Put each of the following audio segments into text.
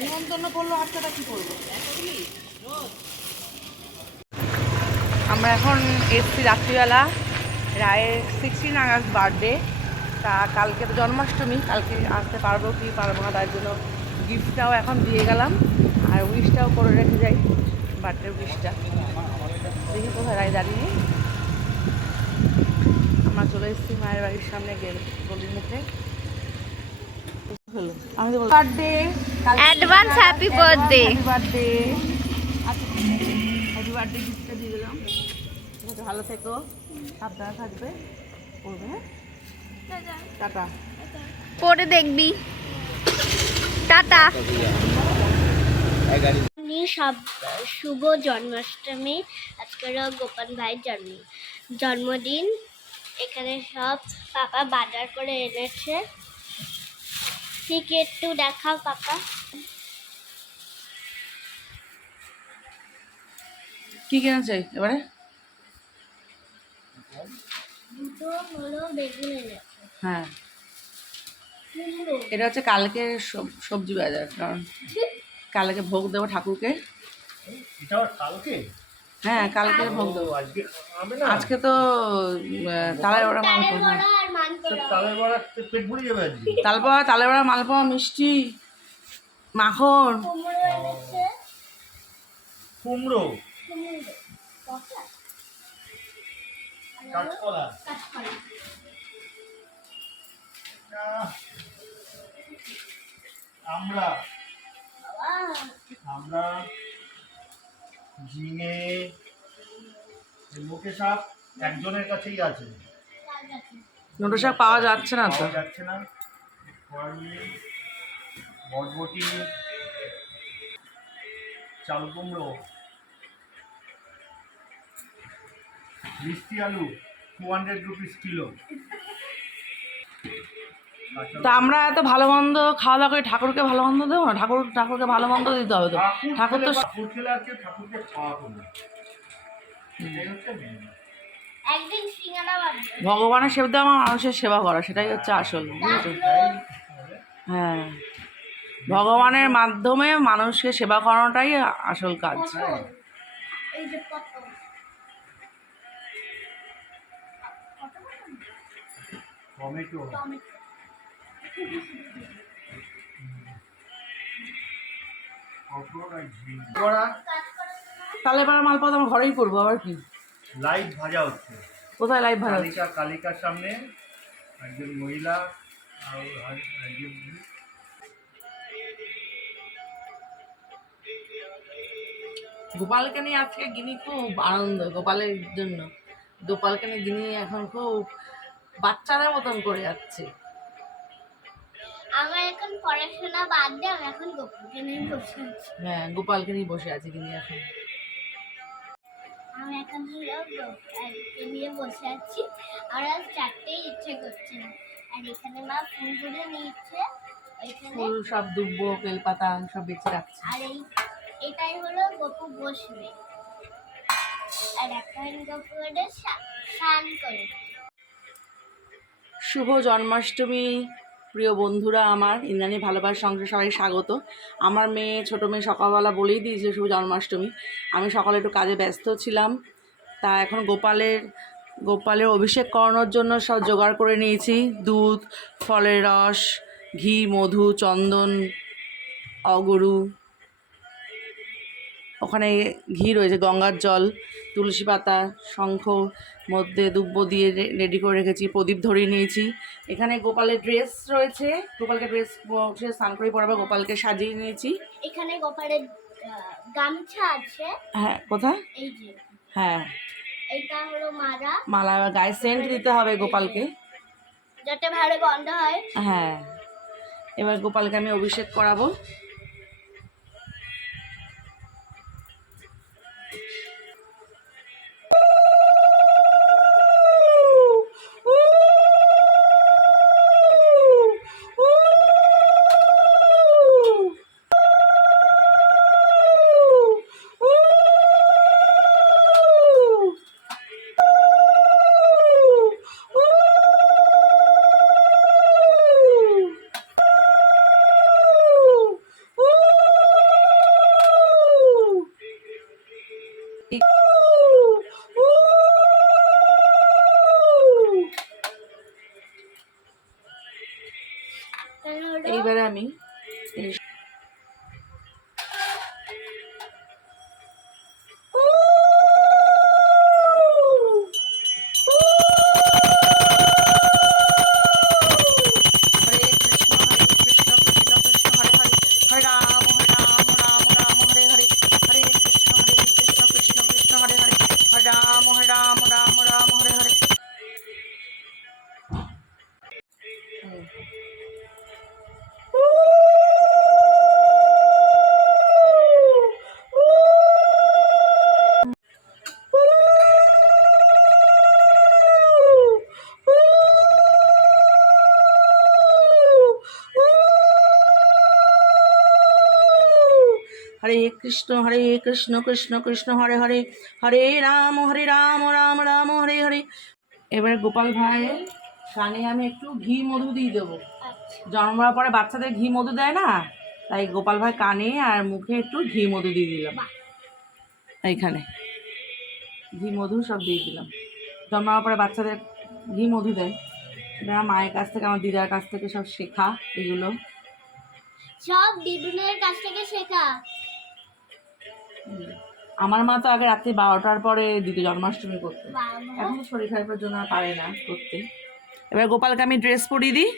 নিমন্ত্রণ করলো আটটাটা কি করবো? আমরা এখন এসছি রাত্রিবেলা, রায়ের 16 আগস্ট বার্থডে। তা কালকে তো জন্মাষ্টমী, কালকে আসতে পারবো কি পারবো না, তার জন্য গিফটটাও এখন দিয়ে গেলাম আর উইশটাও করে রেখে যাই, বার্থডে উইশটা। দেখি কোথায় রায় দাঁড়িয়ে। আমরা চলে এসেছি মায়ের বাড়ির সামনে, গলির মুখে। আমি তো birthday, advance happy birthday. Happy birthday, happy birthday গিফটটা দিয়ে দিলাম। ভালো থেকো, সাবধানে থাকবে, করবে। হ্যাঁ, টাটা। পরে দেখবি, টাটা। সব শুভ জন্মাষ্টমী। আজকের গোপাল ভাইয়ের জন্মদিন। এখানে সব পাপা বাজার করে এনেছে। ঠিক একটু দেখাও পাপা। কি কিনেছে এবারে? দুটো হলো বেগুন এনেছে। হ্যাঁ, এটা হচ্ছে কালকে সবজি বাজার, কারণ কালকে ভোগ দেবো ঠাকুরকে। হ্যাঁ, কালকে ভোগ দেবো। আজকে তো তালের বড়া, মালপোয়া, তালের বড়া, মালপোয়া, মিষ্টি, মাখন, কুমড়ো, আমরা ঝিঙে, লোকে শাক একজনের কাছেই আছে, নোটো শাক পাওয়া যাচ্ছে না তো। বরবটি, চাল কুমড়ো, মিষ্টি আলু 200 রুপিস কিলো। তা আমরা এত ভালো মন্দ খাওয়া দাওয়া করে ঠাকুরকে ভালো মন্দ দেবো না? ঠাকুরকে ভালো মন্দ দিতে হবে তো। ঠাকুর তো ঠাকুরকে খাওয়া করবে, এটাই হচ্ছে মেন। একদিন সিঙ্গাড়া বানাবো। ভগবানের সেবা দেওয়া, আমার মানুষের সেবা করা, সেটাই হচ্ছে আসল, বুঝেছো? হ্যাঁ, ভগবানের মাধ্যমে মানুষকে সেবা করানোটাই আসল কাজ। এই যে কত টমেটো, তালে পাড়া মালপোয়া তো আমার ঘরেই করবো, আবার কি? লাইভ ভাজা হচ্ছে। কোথায় লাইভ ভাজা হচ্ছে? কালিকার সামনে একজন মহিলা আর একজন গোপালকে নিয়ে আজকে গিনি খুব আনন্দ, গোপালের জন্য। গোপালকে নিয়ে গিনি এখন খুব বাচ্চাদের মতন করে যাচ্ছে। আমার এখন পড়াশোনা বাদ দিয়ে আমি এখন গোপালকে নিয়ে বসে আছি। হ্যাঁ, গোপালকে নিয়ে বসে আছে গিনি এখন। আমি এখন হলো গোপালকে নিয়ে বসে আছি। আর আজ চারটেই ইচ্ছে করছে না। আর এখানে মা ফুলগুলো নিচ্ছে, ফুল সব দুব্বো, বেলপাতা সব বেঁচে রাখছে। আর এটাই হলো গপু বসবে। আর এখন গপু ওটা স্নান করে। শুভ জন্মাষ্টমী প্রিয় বন্ধুরা আমার, ইন্দ্রাণী ভালোবাসার সংসারে সবাই স্বাগত। আমার মেয়ে, ছোটো মেয়ে সকালবেলা বলেই দিয়েছিল শুভ জন্মাষ্টমী। আমি সকালে একটু কাজে ব্যস্ত ছিলাম, তা এখন গোপালের অভিষেক করানোর জন্য সব জোগাড় করে নিয়েছি। দুধ, ফলের রস, ঘি, মধু, চন্দন, অগরু, ওখানে ঘি রয়েছে, গঙ্গার জল, তুলসী পাতা, শঙ্খ, মধ্যে দুব্বো দিয়ে রেডি করে রেখেছি, প্রদীপ ধরিয়ে নিয়েছি। এখানে গোপালের ড্রেস রয়েছে, গোপালকে ড্রেস স্নান করে পরাবো, গোপালকে সাজিয়ে নিয়েছি। এখানে গোপালের গামছা আছে। হ্যাঁ, কোথায়? এই যে, হ্যাঁ, এইটা হলো মালা, গায়ে সেন্ট দিতে হবে গোপালকে, যাতে ভালো গন্ধ হয়। হ্যাঁ, এবার গোপালকে আমি অভিষেক করাবো। এইবারে আমি হরে কৃষ্ণ কৃষ্ণ কৃষ্ণ হরে হরে হরে রাম রাম রাম হরে হরে। এবারে গোপাল ভাই কানে আমি একটু ঘি মধু দিয়ে দেবো। জন্ম হওয়ার পরে বাচ্চাদের ঘি মধু দেয় না, তাই গোপাল ভাই কানে আর মুখে একটু ঘি মধু দিয়ে দিলাম। এইখানে ঘি মধু সব দিয়ে দিলাম। জন্ম হওয়ার পরে বাচ্চাদের ঘি মধু দেয়, সেটা মায়ের কাছ থেকে, আমার দিদার কাছ থেকে সব শেখা। এগুলো সব দিদুনের কাছ থেকে শেখা। আমার মা তো আগে রাত্রি 12টার পরে দিত জন্মাষ্টমী করতে, এখন তো শরীর খারাপের জন্য আর পারে না করতে। এবার গোপালকে আমি ড্রেস পরিয়ে দিই।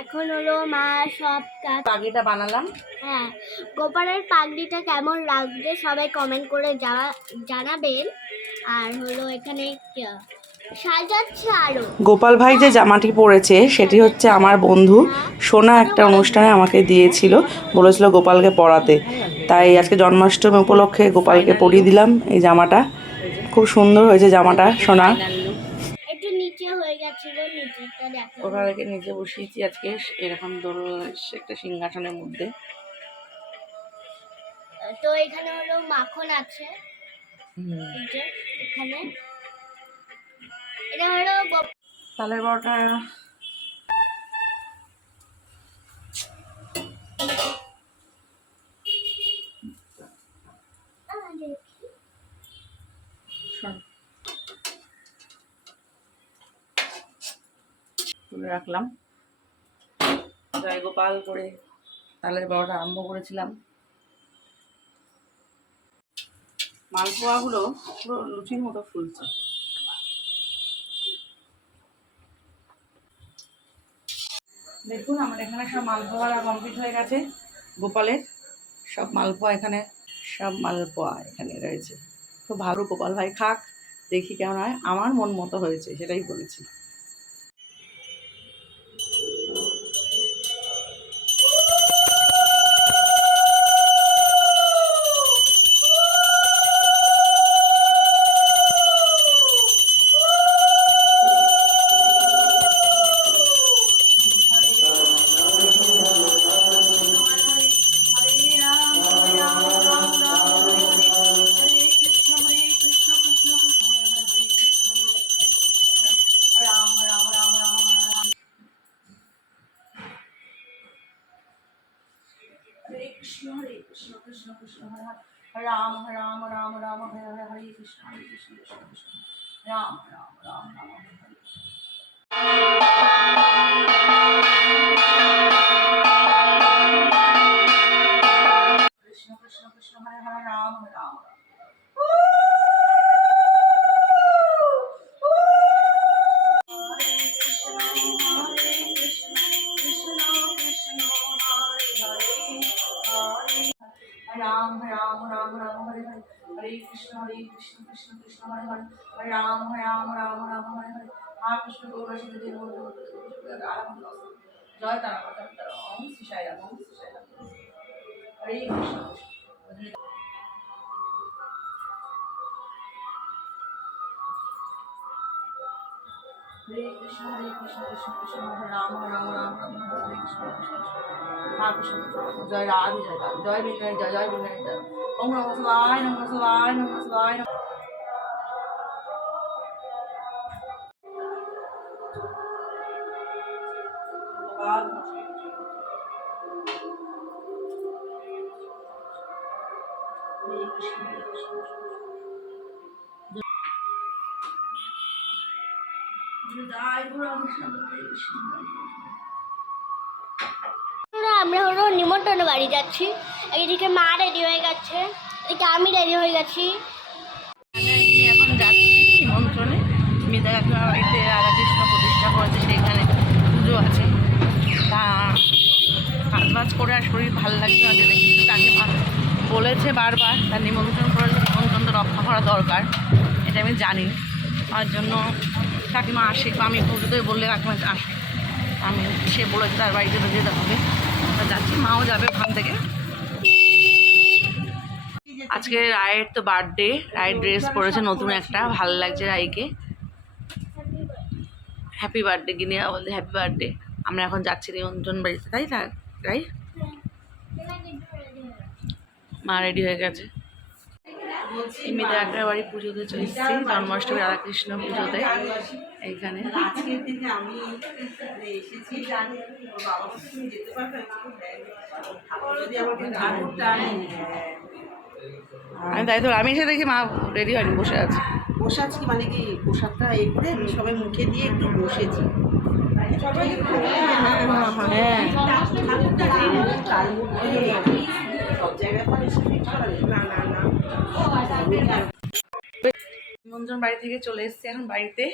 এখন হলো মা সব কাজ। পাগড়িটা বানালাম। হ্যাঁ, গোপালের পাগড়িটা কেমন লাগছে সবাই কমেন্ট করে জানাবেন। আর হলো এখানে সাজাচ্ছে আরো। গোপাল ভাই যে জামাটি পরেছে সেটি হচ্ছে আমার বন্ধু সোনা একটা অনুষ্ঠানে আমাকে দিয়েছিল, বলেছিল গোপালকে পরাতে, তাই আজকে জন্মাষ্টমী উপলক্ষে গোপালকে পরিয়ে দিলাম এই জামাটা। খুব সুন্দর হয়েছে জামাটা সোনা। একটু নিচে হয়ে গেছিল, নিচেটা দেখো। গোপালকে নিচে বসিয়েছি আজকে এরকম দোল একটা সিংহাসনের মধ্যে। তো এখানে হলো মাখন আছে, এখানে এটা হলো তালের বড়টা। তুলে রাখলাম। জয় গোপাল করে তালের বড়াটা আরম্ভ করেছিলাম। মালপোয়াগুলো পুরো লুচির মতো ফুলছে। দেখুন আমার এখানে সব মালপোয়া কমপ্লিট হয়ে গেছে। গোপালের সব মালপোয়া এখানে, সব মালপোয়া এখানে রয়েছে। খুব ভালো, গোপাল ভাই খাক, দেখি কেমন হয়। আমার মন মতো হয়েছে, সেটাই বলেছি। Hare Krishna Krishna Krishna Hare Hare Ram Ram Hare Hare Hare Krishna Krishna Krishna Ram Ram Hare Krishna Krishna Krishna Hare Hare Ram Ram Ram Hare Hare Hare Krishna Krishna Krishna Hare Hare Hare Ram Hare Hare Hare Krishna Gaura Shri Devi Joy Tara Om Shri Sai Ram Om Shri Sai Ram Hare Krishna Hare Krishna Krishna Krishna Hare Ram Hare Krishna Krishna Krishna Jai Radhe Jai Bingani Jai Bingani Om Namah Shivaya Namah Shivaya Namah Shivaya Jai Guru Krishna Krishna আমরা হলো নিমন্ত্রণ বাড়ি যাচ্ছি। এইদিকে মা ready হয়ে গেছে, এদিকে আমি রেডি হয়ে গেছি। আমি এখন যাচ্ছি নিমন্ত্রণে। মিতা কাকিমার বাড়িতে রাধাকৃষ্ণ প্রতিষ্ঠা করেছে, সেইখানে পুজো আছে। তা কাজ বাজ করে আর শরীর ভালো লাগছে না, যেতে কিন্তু কাকিমা বলেছে বারবার তার নিমন্ত্রণ করেছে, নিমন্ত্রণ তো রক্ষা করা দরকার, এটা আমি জানি। তার জন্য কাকিমা আসে, বা আমি পুজোতে বললে কাকিমা আসে, আমি সে বলেছে তার বাড়িতে তো যেতে হবে। তা যাচ্ছি, মাও যাবে ওখান থেকে। আজকে রায়ের তো বার্থডে, রায়ের ড্রেস পরেছে নতুন একটা, ভালো লাগছে রাইকে। হ্যাপি বার্থডে গিনিয়া বলতে, হ্যাপি বার্থডে। আমরা এখন যাচ্ছি নিমন্ত্রণ বাড়িতে, তাই না রাই? মা রেডি হয়ে গেছে। এমনিতে একটা বাড়ি পুজোতে চলে এসেছি, জন্মাষ্টমী রাধাকৃষ্ণ পুজোতে এইখানে। আমি তাই তো, আমি এসে দেখি মা রেডি হয়নি, বসে আছে। বসে আছি মানে কি প্রসাদটা এ করে আমি সবাই মুখে দিয়ে একটু বসেছি। হ্যাঁ, সব জায়গায় তো এসে ফিট করা যায় না। নিমন্ত্রণ বাড়ি থেকে চলে এসেছি এখন বাড়িতে।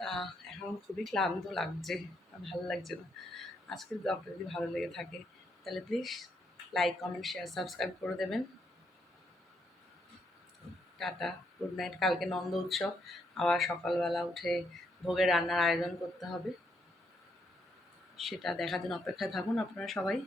তা এখন খুবই ক্লান্ত লাগছে, আর ভালো লাগছে না। আজকের ব্লগটা যদি ভালো লেগে থাকে তাহলে please like, comment, share, subscribe করে দেবেন। Tata, good night. কালকে নন্দ উৎসব, আবার সকালবেলা উঠে ভোগের রান্নার আয়োজন করতে হবে, সেটা দেখার জন্য অপেক্ষায় থাকুন আপনারা সবাই।